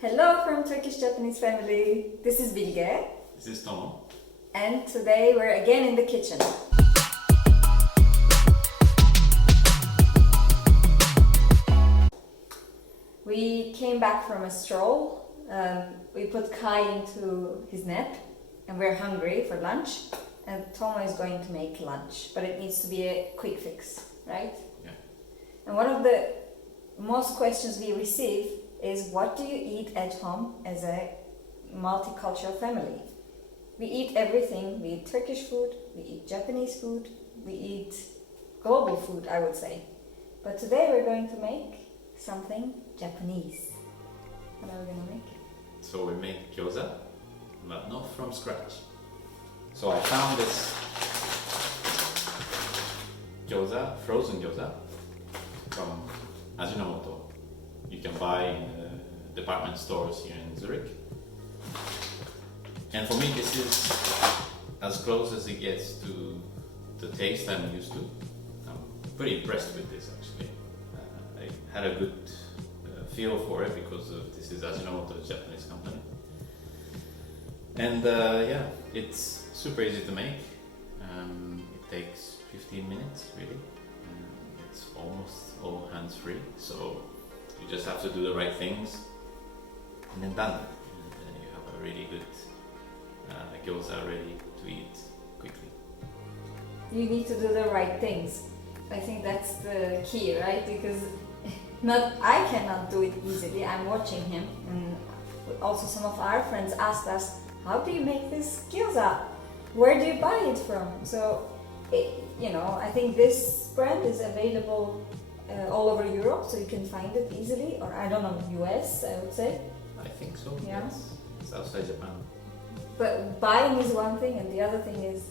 Hello from Turkish Japanese family. This is Bilge. This is Tomo. And today we're again in the kitchen. We came back from a stroll. We put Kai into his nap and we're hungry for lunch. And Tomo is going to make lunch, but it needs to be a quick fix, right? Yeah. And one of the most questions we receive is, what do you eat at home as a multicultural family? We eat everything. We eat Turkish food, we eat Japanese food, we eat global food, I would say. But today we're going to make something Japanese. What are we going to make? So we make gyoza, but not from scratch. So I found this gyoza, frozen gyoza, from Ajinomoto. You can buy in department stores here in Zurich. And for me this is as close as it gets to the taste I'm used to. I'm pretty impressed with this actually. I had a good feel for it because this is Ajinomoto, a Japanese company. And yeah, it's super easy to make. It takes 15 minutes really. It's almost all hands-free, so you just have to do the right things and then done. And then you have a really good gyoza ready to eat quickly. You need to do the right things. I think that's the key, right? Because I cannot do it easily. I'm watching him, and also some of our friends asked us, how do you make this gyoza? Where do you buy it from? So, I think this brand is available all over Europe, so you can find it easily, or I don't know, US, I would say. I think so, yeah. Yes. It's outside Japan. But buying is one thing, and the other thing is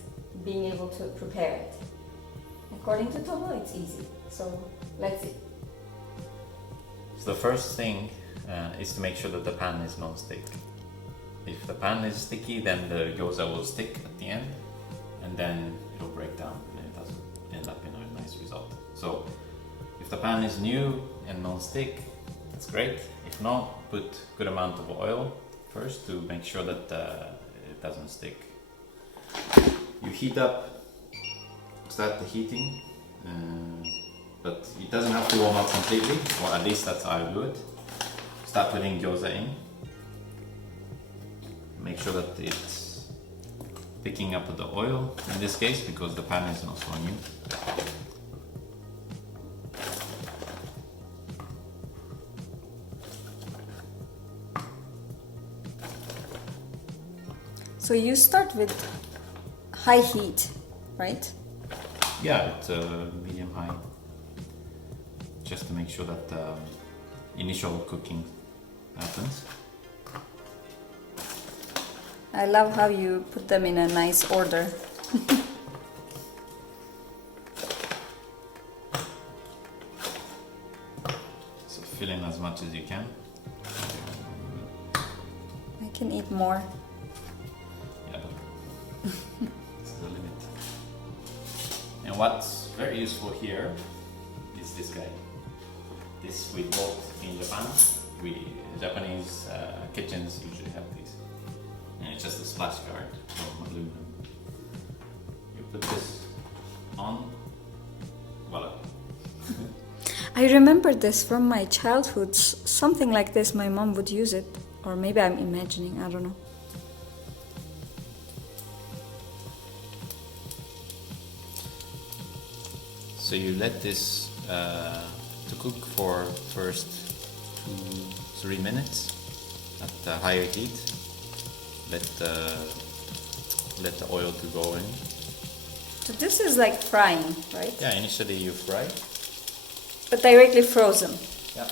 being able to prepare it. According to Tomo, it's easy. So, let's see. So the first thing is to make sure that the pan is non-stick. If the pan is sticky, then the gyoza will stick at the end, and then it'll break down and it doesn't end up in a nice result. So if the pan is new and non-stick, that's great. If not, put good amount of oil first to make sure that it doesn't stick. You heat up, start the heating, but it doesn't have to warm up completely, or at least that's how I do it. Start putting gyoza in. Make sure that it's picking up the oil in this case, because the pan is not so new. So you start with high heat, right? Yeah, it's medium high, just to make sure that the initial cooking happens. I love how you put them in a nice order. So fill in as much as you can. I can eat more. Yeah, it's the limit. And what's very useful here is this guy. This we bought in Japan. Japanese kitchens usually have these. And it's just a splash guard from aluminum. You put this on, voila. I remember this from my childhood. Something like this, my mom would use it. Or maybe I'm imagining, I don't know. So you let this to cook for first 2-3 minutes at the higher heat. Let the oil to go in. So this is like frying, right? Yeah, initially you fry. But directly frozen. Yeah.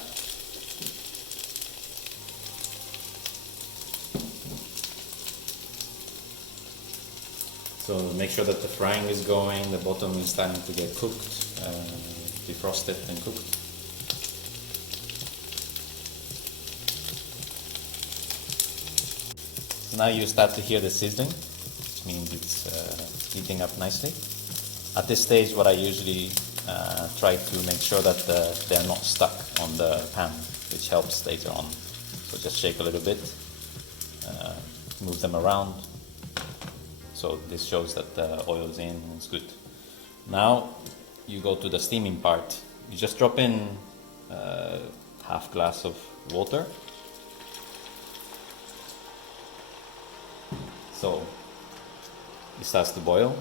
So make sure that the frying is going, the bottom is starting to get cooked, defrosted and cooked. So now you start to hear the sizzling, which means it's heating up nicely. At this stage, what I usually try to make sure that they're not stuck on the pan, which helps later on. So just shake a little bit, move them around. So this shows that the oil is in and it's good. Now you go to the steaming part. You just drop in half glass of water. So it starts to boil,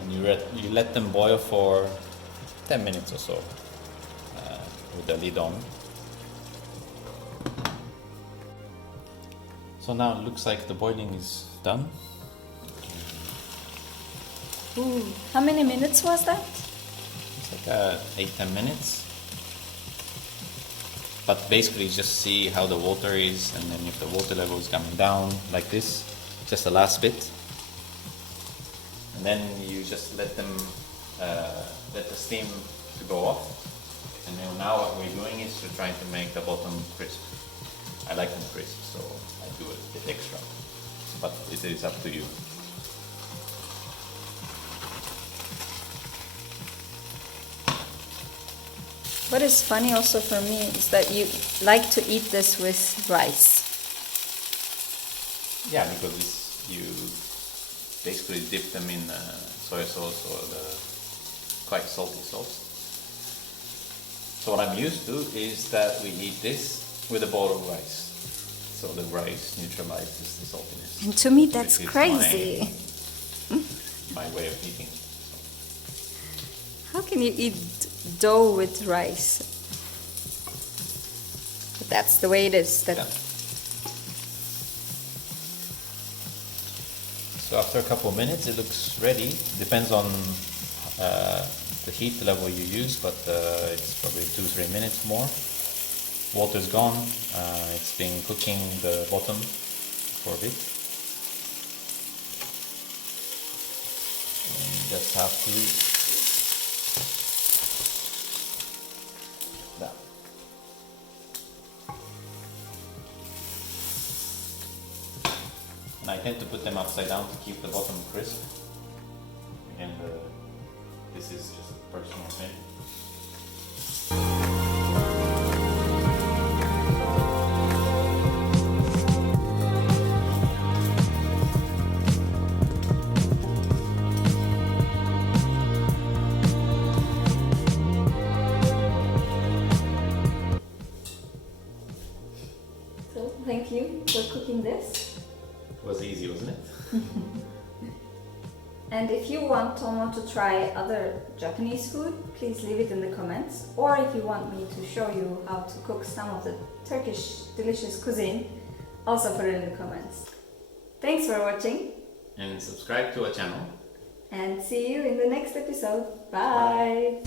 and you let them boil for 10 minutes or so with the lid on. So now it looks like the boiling is done. Ooh, how many minutes was that? It's like 8-10 minutes. But basically just see how the water is, and then if the water level is coming down like this, just the last bit. And then you just let them, let the steam to go off. And then now what we're doing is we're trying to make the bottom crisp. I like them crisp, so I do a bit extra. But it is up to you. What is funny also for me is that you like to eat this with rice. Yeah, because you basically dip them in soy sauce or the quite salty sauce. So what I'm used to is that we eat this with a bowl of rice. So the rice neutralizes the saltiness. And to me that's It's crazy. my way of eating. How can you eat dough with rice? But that's the way it is. Yeah. So after a couple of minutes it looks ready. Depends on the heat level you use, but it's probably 2-3 minutes more. Water's gone. It's been cooking the bottom for a bit. And you just have to that. And I tend to put them upside down to keep the bottom crisp. And this is just a personal thing. So thank you for cooking this. It was easy, wasn't it? And if you want Tomo to try other Japanese food, please leave it in the comments. Or if you want me to show you how to cook some of the Turkish delicious cuisine, also put it in the comments. Thanks for watching. And subscribe to our channel. And see you in the next episode. Bye.